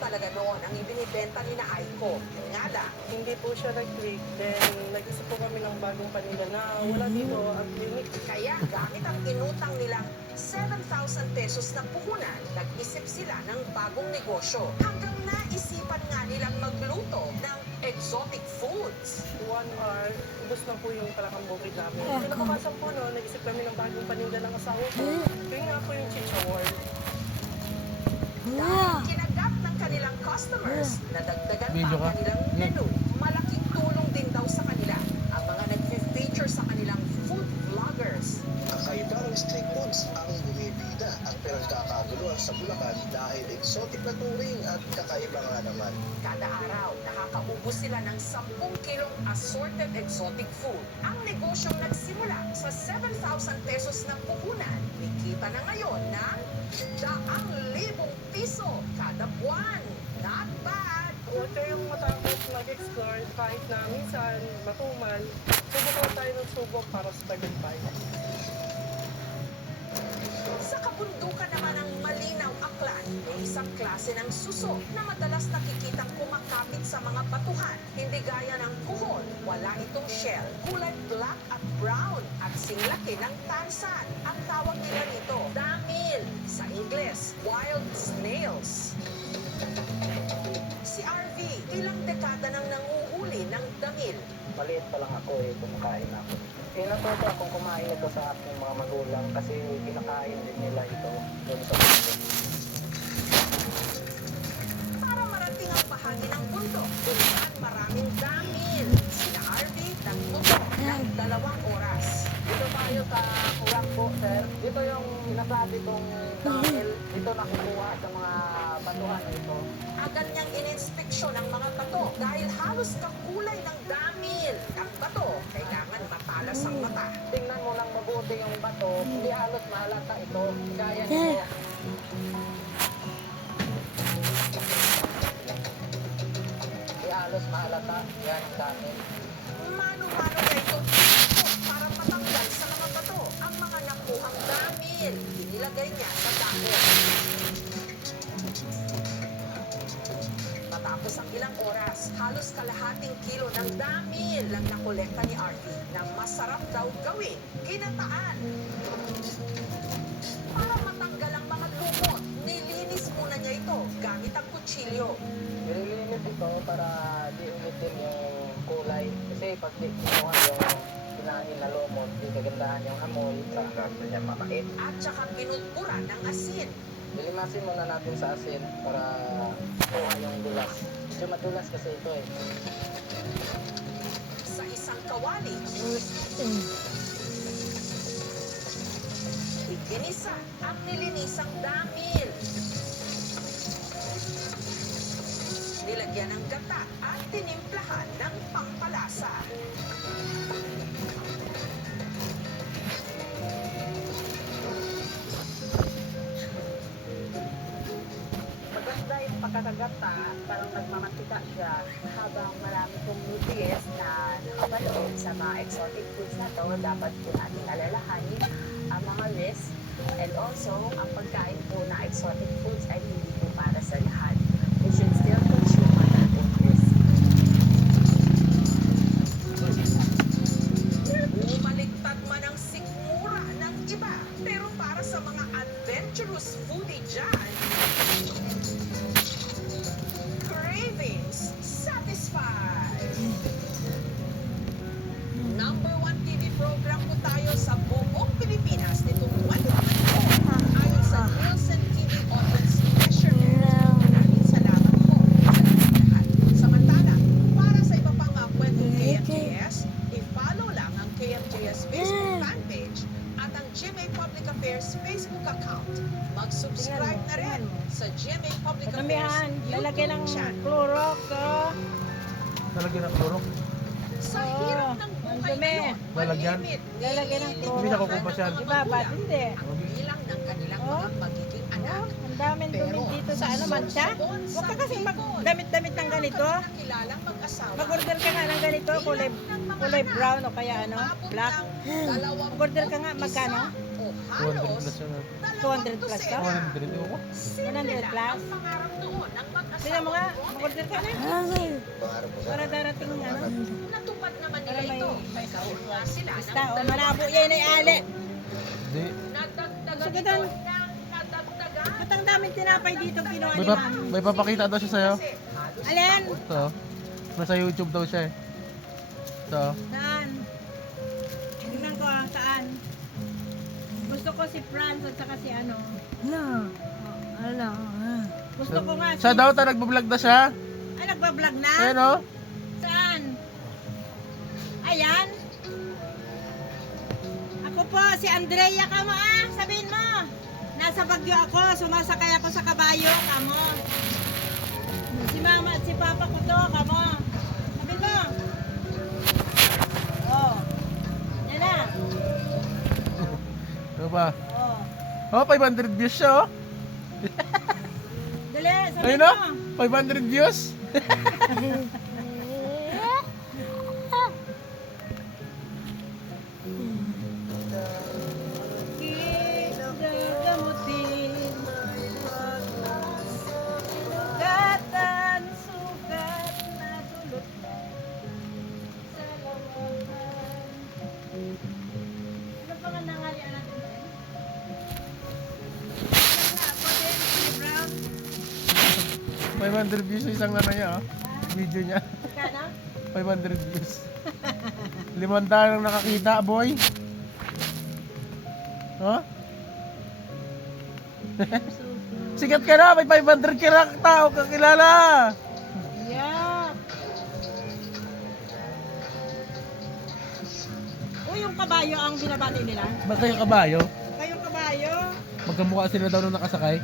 talaga noon ang ibinibenta ni na Aiko. Nga lang, Hindi po siya nag-click. Then, nag-isip po kami ng bagong panila na wala dito ang clinic. kaya gamit ang inutang nilang 7,000 pesos na puhunan, nag-isip sila ng bagong negosyo. Hanggang naisipan nga nilang magluto ng exotic foods. 1 hour, ubos na po yung palakang bukid namin. Kinabukasan po no, nag-isip kami ng bagong panila ng asawa ko. Yun nga po yung chichawar. Dahil kinagat ng kanilang customers, nadagdagan pa ang kanilang menu. Malaking tulong din daw sa kanila ang mga nag-feature sa kanilang food vloggers. Kakaiba ng street foods ang bumibida at pinagkakaguluhan sa Bulacan dahil exotic na turing at kakaiba nga naman. Kada araw, nakakaubos sila ng 10 kilong assorted exotic food. Ang negosyong nagsimula sa 7,000 pesos na puhunan, nakita na ngayon ng 100,000 piso kada buwan. Not bad! Huwag kayong matakot mag-explore kahit na minsan matumal. Subukan tayo ng subok para sa tagumpay. Sa kabundukan naman ng Malinaw, Aklan, may isang klase ng suso na madalas nakikitang kumakapit sa mga batuhan. Hindi gaya ng kuhol, wala itong shell. Kulay black at brown at singlaki ng tansan. Ang tawag nila rito, damil. Sa Ingles, wild snails. Si RV, ilang dekada nang nanguhuli ng damil. Maliit pa lang ako kumakain ako. Natuto akong kumain ito sa aking mga magulang kasi kinakain din nila ito doon sa mundo. Para marating ang bahagi ng bundok, kung saan maraming damil. Sina RV, nagtuto ng 2 oras. Dito tayo sa kurang po, sir. Dito yung sinasabi kong dahil dito nakukuha sa mga batuhan na ito. Agad niyang ininspeksyon ang mga bato dahil halos kakulay ng damil. Ang bato, kailangan matalas ang mata. Tingnan mo nang mabuti yung bato, hindi halos mahalata ito. Gaya nito. Hindi halos mahalata. Yan ang dami. Mano-mano niya ito para matanggal sa mga bato ang mga nakuhang damil. Inilagay niya sa dahon. Matapos ang ilang oras, halos kalahating kilo ng damil lang nakolekta ni RV na masarap daw gawin, ginataan. Para matanggal ang mga lumot, nilinis muna niya ito gamit ang kutsilyo. Nililinis ito para di umitin yung kulay. Kasi pag di kinuha yung kinain na lumot, di kagandahan yung amoy, sa kaso niya mamait. At saka pinudpuran ng asin. Lilimasin muna natin sa asin para kuha yung dulas. Medyo madulas kasi ito eh. Sa isang kawali, iginisa ang nilinisang damil. Nilagyan ng gata at tinimplahan ng pampalasa. Maganda yung pagkakagata, parang nagmamantika siya habang marami pong nutrients na nakabalot sa mga exotic foods na to. Dapat po natin alalahanin ang mga risk and also ang pagkain po na exotic foods ay hindi po para sa lahat. We should still consume at our own risk. Bumaliktad man ang sikmura ng iba, pero para sa mga adventurous foodie dyan, cravings satisfied! Number 1 TV program po tayo sa buong Pilipinas nitong 2024 ayon sa Nielsen TV Audience Measurement. Maraming salamat po sa lahat. Samantala, para sa iba pang kwentong KMJS, i-follow lang ang KMJS Facebook fanpage at ang GMA Public Affairs Facebook account. Mag-subscribe na rin sa GMA Public Affairs Damihan, lalagyan ng YouTube channel. Clorox, Lalagyan ng kloro. Sa Oo, hirap ng ang buhay dumi. ngayon, Lalagyan? malimit, Lalagyan ng nililimitahan Clorox. Hindi nakukuha siya. ng mga Diba, ba't magulang hindi? ang bilang ng kanilang Oh. mga magiging anak. Oh, ang daming dumi dito sa ano, mancha. Huwag ka kasi magdamit-damit ng ganito. Kilalang mag-asawa. Mag-order ka nga ng ganito, kulay brown o kaya ano, black. Mag-order ka nga, magkano? O halos 200 plus yan. 200 plus ka? 100 ako. Simple 100 lang plus? ang pangarap noon ng Tingnan mo nga, mag-asawang mag-order ka na. Pangarap ko Para darating ano. Natupad naman Para nila ito. may Karoon nga sila ng basta, o malabo yan ay ali. Hindi. nadagdagan Sa ito ganun. ng nadagdagan. Ba't ang daming tinapay dito ginawa May, ni pap Mami? may papakita daw siya sa'yo. Kasi halos Alin? Ito. Nasa YouTube daw siya eh. Ito. Saan? Tingnan ko saan? Gusto ko si Franz at saka si ano. No. Ano? Gusto ko nga si... Siya daw, nagbablog na siya. Ay, nagbablog na? Ayan o. Saan? Ayan? Ako po, si Andrea kamo sabihin mo. Nasa Bagyo ako, sumasakay ako sa kabayo, kamo. Si mama at si papa ko to, kamo. Sabihin mo. Oh. Yan na. Ano ba? Oh. Oh, 500 views siya oh. Dali, sabihin Ayun o. mo. 500 views. Gamutin sugatan, sugat na dulot sa lawakan. Ano pa nga nangalian natin ba yun? Ako din, si Brown. 500 views sa isang ano niya oh. Video niya. Kana? 500 views. 500 ang nakakita, boy. Oh? Sikat ka na, may 500 ka na tao kakilala. Yeah. O yung kabayo ang binabati nila? Ba't kayong kabayo? Kayong kabayo? Magkamukha sila daw nung nakasakay.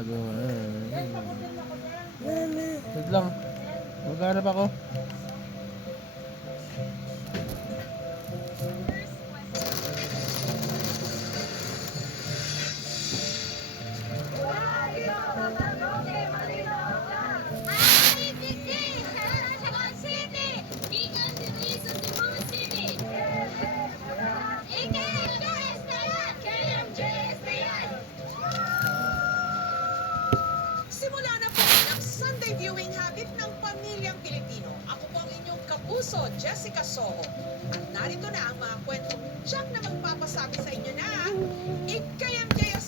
Ako, wait lang. Maghanap ako. simula na po ang Sunday viewing habit ng pamilyang Pilipino. Ako po ang inyong kapuso, Jessica Soho. At narito na ang mga kwentong tiyak na magpapasabi sa inyo na IKMJS